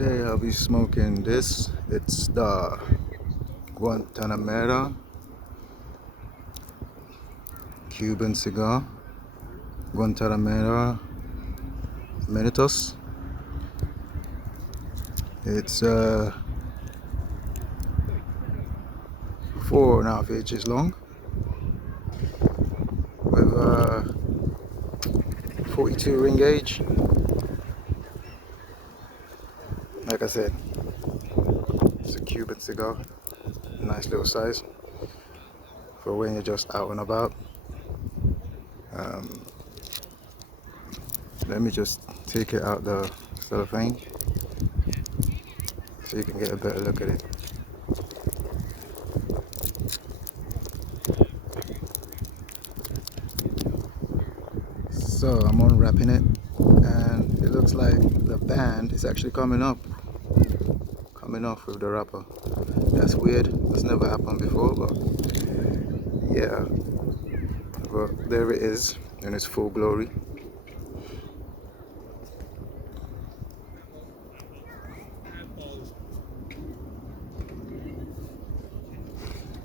Today I'll be smoking this. It's the Guantanamera Cuban cigar. Guantanamera Minitus. It's 4.5 inches long with a 42 ring gauge. Like I said, it's a Cuban cigar, nice little size for when you're just out and about. Let me just take it out the cellophane so you can get a better look at it. So I'm unwrapping it, and it looks like the band is actually coming off with the wrapper. That's weird. That's never happened before, but yeah. But there it is in its full glory.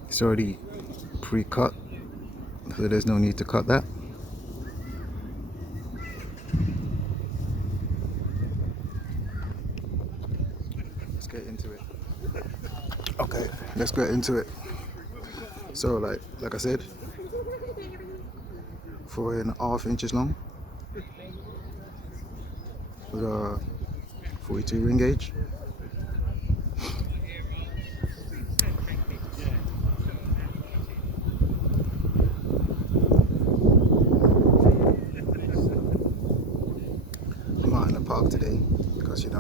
It's already pre-cut, so there's no need to cut that. Let's get into it. Okay, let's get into it. So like I said, 4.5 inches long with a 42 ring gauge. I'm out in the park today because it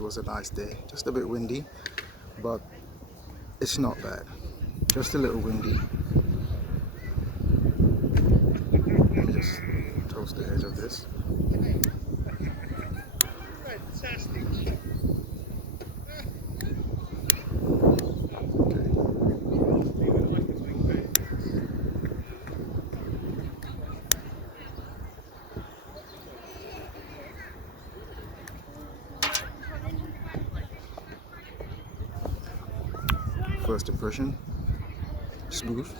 was a nice day. Just a bit windy, but it's not bad. Just a little windy. Let me just toast the edge of this. Fantastic. Okay. First impression, smooth.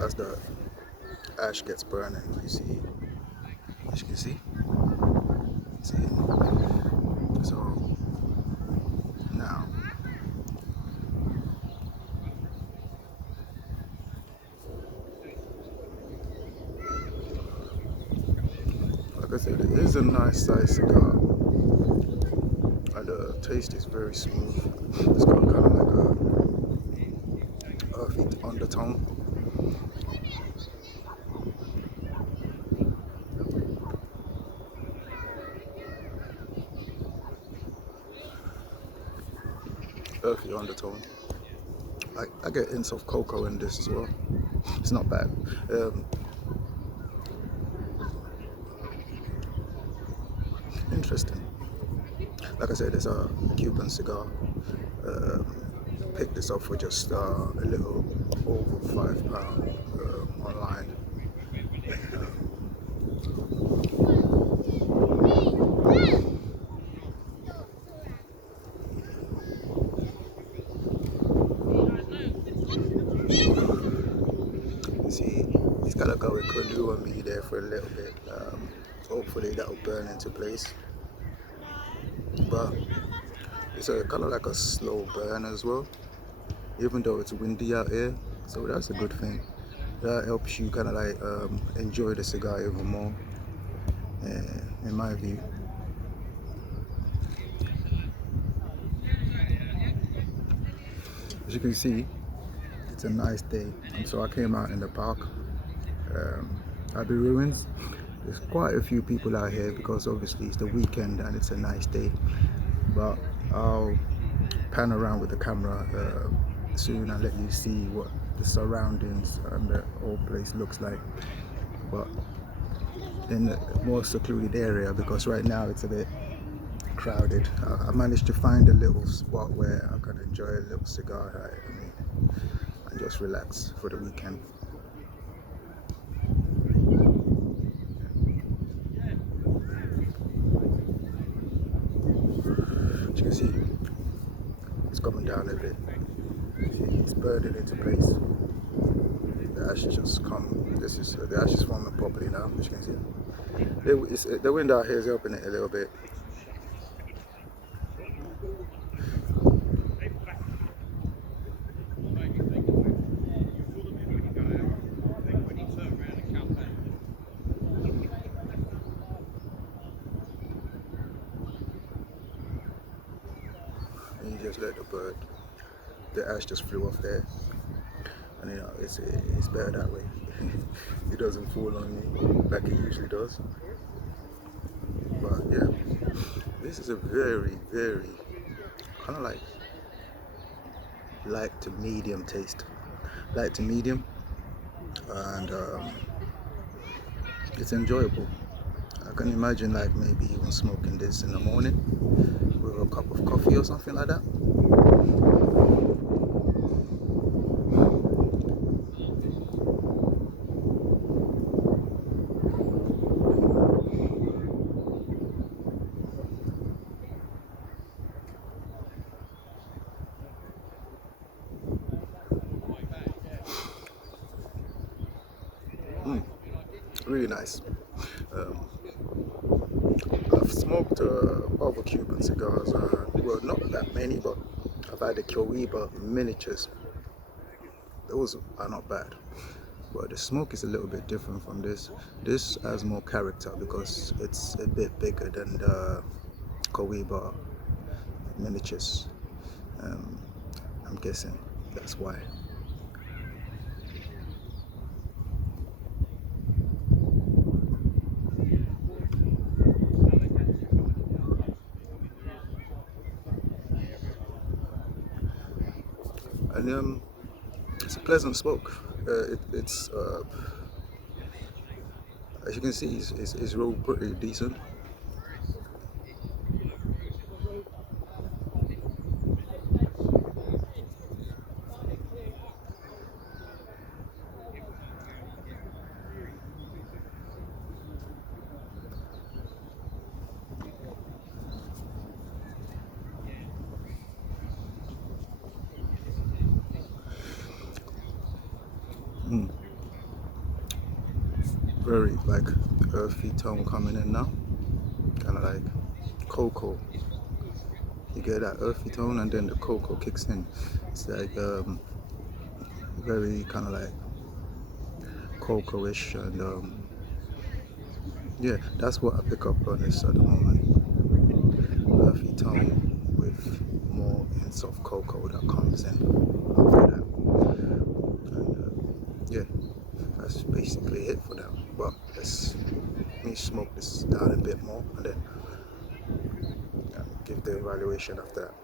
As the ash gets burning, you see, as you can see. So now, like I said, it is a nice size cigar, and the taste is very smooth. It's got kind of like a earthy undertone. Earthy undertone. I get hints of cocoa in this as well. It's not bad. Interesting. Like I said, it's a Cuban cigar. Picked this up for just a little over £5 online. You see, it's got to go with canoe on me there for a little bit. Hopefully that'll burn into place. But it's a kind of like a slow burn as well, even though it's windy out here. So that's a good thing. That helps you kind of like enjoy the cigar even more, in my view. As you can see, it's a nice day, and so I came out in the park, Abbey Ruins. There's quite a few people out here because obviously it's the weekend and it's a nice day, but I'll pan around with the camera soon and let you see what the surroundings and the whole place looks like, but in a more secluded area, because right now it's a bit crowded. I managed to find a little spot where I could enjoy a little cigar, and just relax for the weekend. As you can see, it's coming down a bit. See, it's burning into place. The ashes just come. This is the ashes forming properly now. As you can see, the wind out here is helping it a little bit. And you just let the ash just flew off there, and it's better that way. It doesn't fall on you like it usually does. But yeah, this is a very, very kind of like light to medium taste, light to medium, and it's enjoyable. I can imagine like maybe even smoking this in the morning with a cup of coffee or something like that. Really nice. I've smoked other Cuban cigars, well, not that many, but I've had the Cuban miniatures. Those are not bad, but the smoke is a little bit different from this. This has more character because it's a bit bigger than the Cuban miniatures. I'm guessing that's why. And it's a pleasant smoke. It's as you can see, it's real pretty decent. Very like earthy tone coming in now, kind of like cocoa. You get that earthy tone, and then the cocoa kicks in. It's like very kind of like cocoa-ish, and yeah, that's what I pick up on this at the moment. Earthy tone with more hints of cocoa that comes in after that. And yeah, that's basically it for now. But let me smoke this down a bit more, and then give the evaluation after that.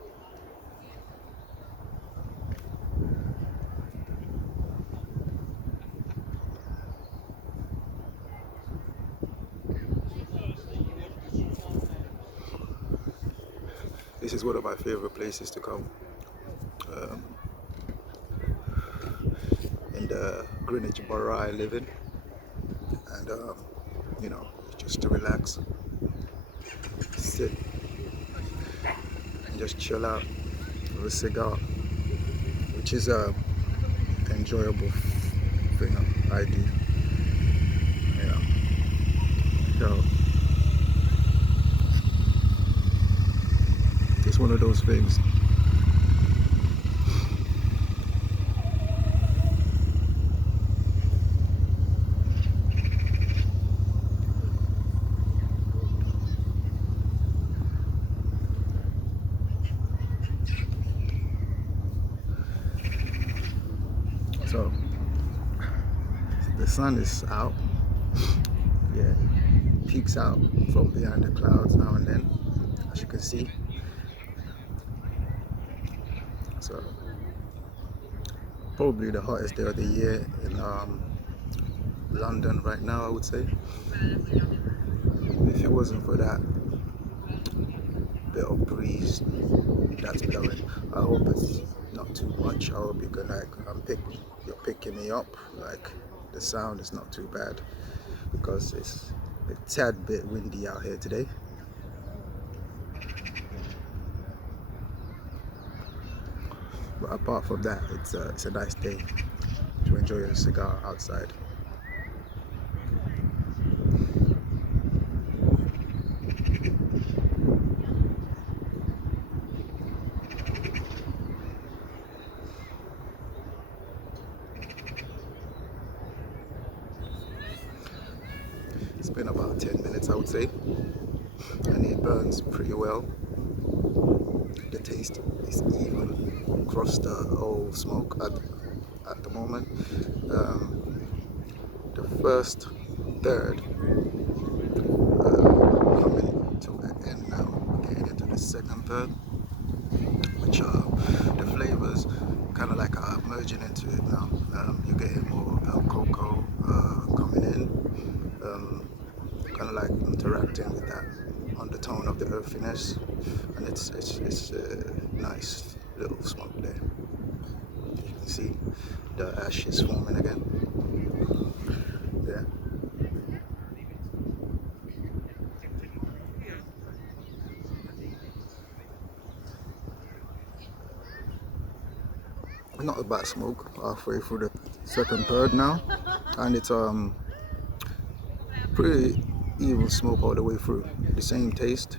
This is one of my favorite places to come. In the Greenwich borough I live in, and just to relax, sit, and just chill out with a cigar, which is a enjoyable thing I do. So it's one of those things. So the sun is out, yeah, peeks out from behind the clouds now and then, as you can see. So probably the hottest day of the year in London right now, I would say. If it wasn't for that, bit of breeze that's blowing. I hope it's not too much. I hope you can you're picking me up. Like the sound is not too bad because it's a tad bit windy out here today. But apart from that, it's a nice day to enjoy a cigar outside. It's been about 10 minutes, I would say, and it burns pretty well. The taste is even across the whole smoke at the moment. The first third coming to an end now, getting into the second third, which the flavors kind of like are merging into it now. You're getting more cocoa coming in, kind of like interacting with that undertone of the earthiness, and it's a nice little smoke there. You can see the ash is forming again. Yeah. Not a bad smoke. Halfway through the second third now, and it's pretty even smoke all the way through. The same taste.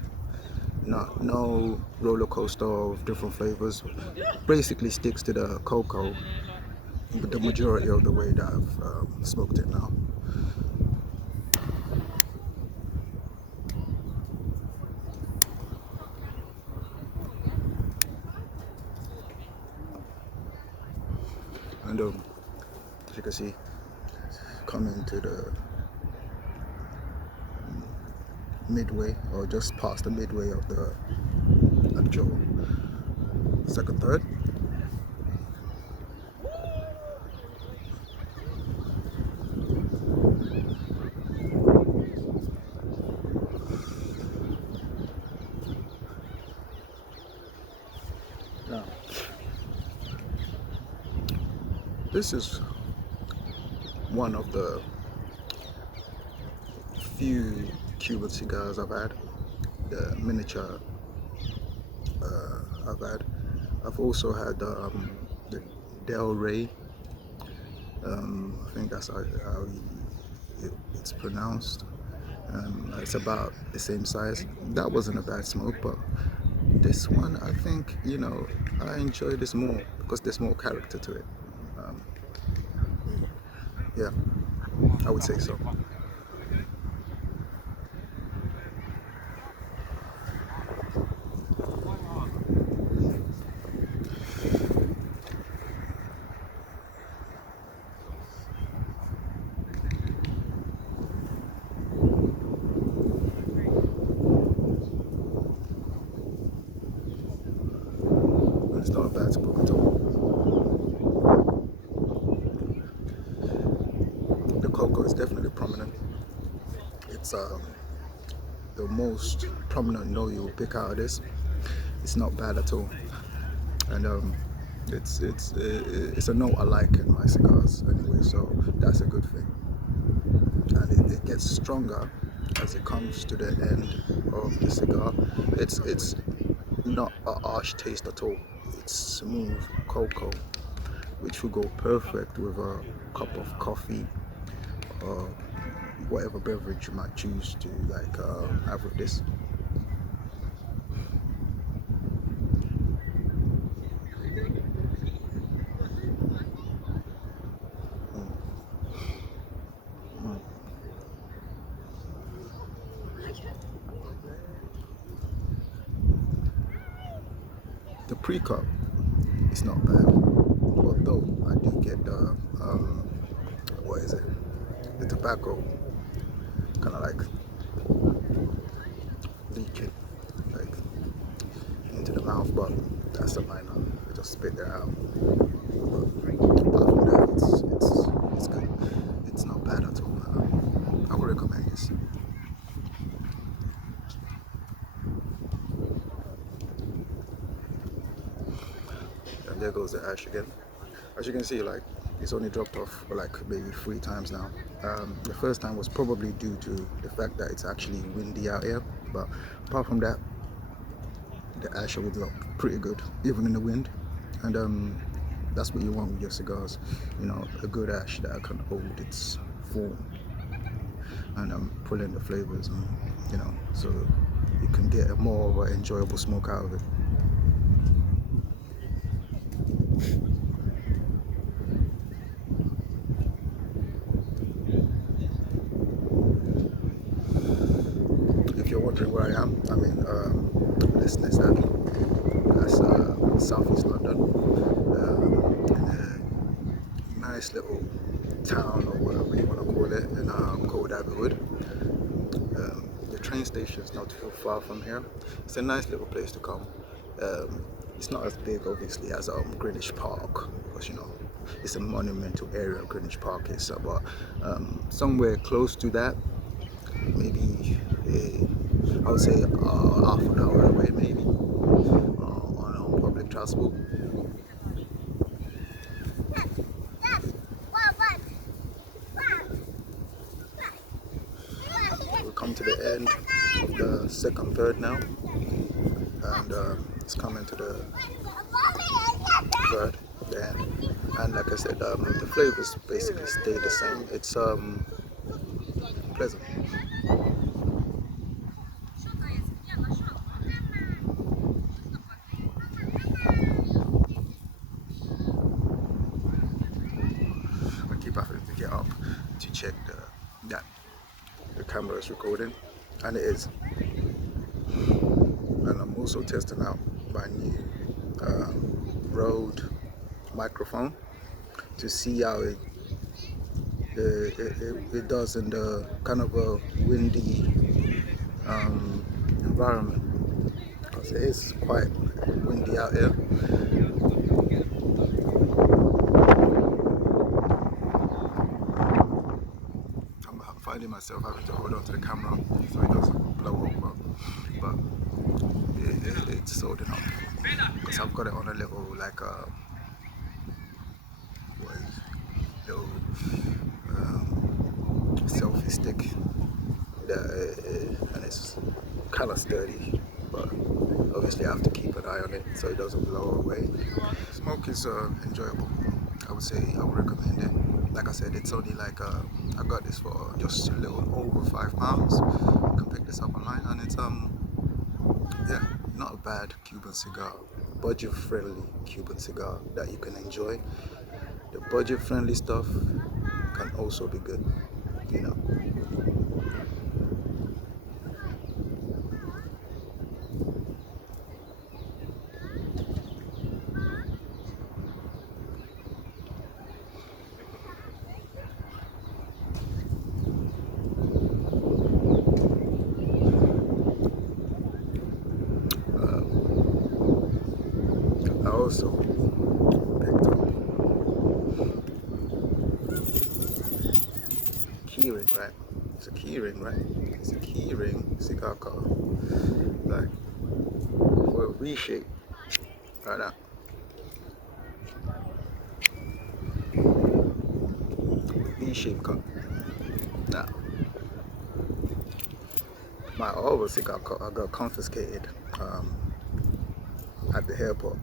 No roller coaster of different flavors. Basically sticks to the cocoa the majority of the way that I've smoked it now. And as you can see, coming to the midway, or just past the midway of the actual second third. Now, this is one of the few Cuban cigars I've had, the miniature I've had. I've also had the Del Rey, I think that's how it's pronounced. It's about the same size. That wasn't a bad smoke, but this one, I think, I enjoy this more because there's more character to it. Yeah, I would say so. It's not a bad smoke at all. The cocoa is definitely prominent. It's the most prominent note you will pick out of this. It's not bad at all, and it's a note I like in my cigars anyway, so that's a good thing. And it gets stronger as it comes to the end of the cigar. It's not a harsh taste at all. It's smooth cocoa, which will go perfect with a cup of coffee or whatever beverage you might choose to have with this. The pre-cut is not bad, although I do get the what is it? The tobacco kind of like leaking like into the mouth, but that's a minor. I just spit that out. But apart from that, it's good. It's not bad at all. I would recommend this. there goes the ash again. As you can see, like, it's only dropped off like maybe 3 times now. The first time was probably due to the fact that it's actually windy out here, but apart from that, the ash holds up pretty good, even in the wind. And that's what you want with your cigars, you know, a good ash that can hold its form and pull in the flavors, and you know, so you can get a more of an enjoyable smoke out of it. If you're wondering where I am, I'm in Listeners Abbey. That's southeast London, in a nice little town, or whatever you want to call it, in called Abbeywood. The train station is not too far from here. It's a nice little place to come. It's not as big, obviously, as Greenwich Park, because you know it's a monumental area. Greenwich Park is, but somewhere close to that, maybe I would say half an hour away, maybe on public transport. We've come to the end of the second third now, and it's coming to the third, the end. And like I said, the flavors basically stay the same. It's pleasant. I keep having to get up to check that the camera is recording, and it is. And I'm also testing out my new Rode microphone to see how it does in the kind of a windy environment, because it is quite windy out here. I'm finding myself having to hold on to the camera so it doesn't blow over, but it's holding up because I've got it on a little like little selfie stick, and it's kind of sturdy, but obviously I have to keep an eye on it so it doesn't blow away. Smoke is enjoyable. I would say I would recommend it. Like I said, it's only like I got this for just a little over £5. You can pick this up online, and it's yeah, not a bad Cuban cigar, budget friendly Cuban cigar that you can enjoy. The budget friendly stuff can also be good, you know. I also picked up keyring, right? It's a keyring, right? It's a keyring cigar cover, like for a V-shape, right now. V-shape cut. Now, my other cigar cut I got confiscated at the airport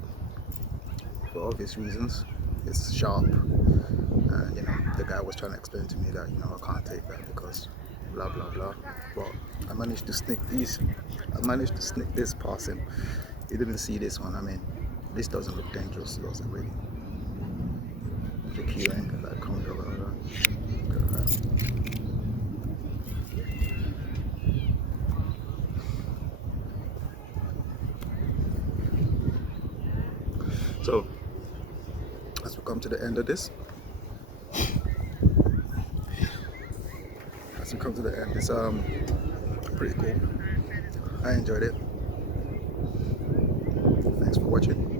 for obvious reasons. It's sharp, and you know the guy was trying to explain to me that you know I can't take that because blah blah blah. But I managed to sneak these. I managed to sneak this past him. He didn't see this one. I mean, this doesn't look dangerous, does it really? The key ring that comes over. So, as we come to the end of this, it's pretty cool. I enjoyed it. Thanks for watching.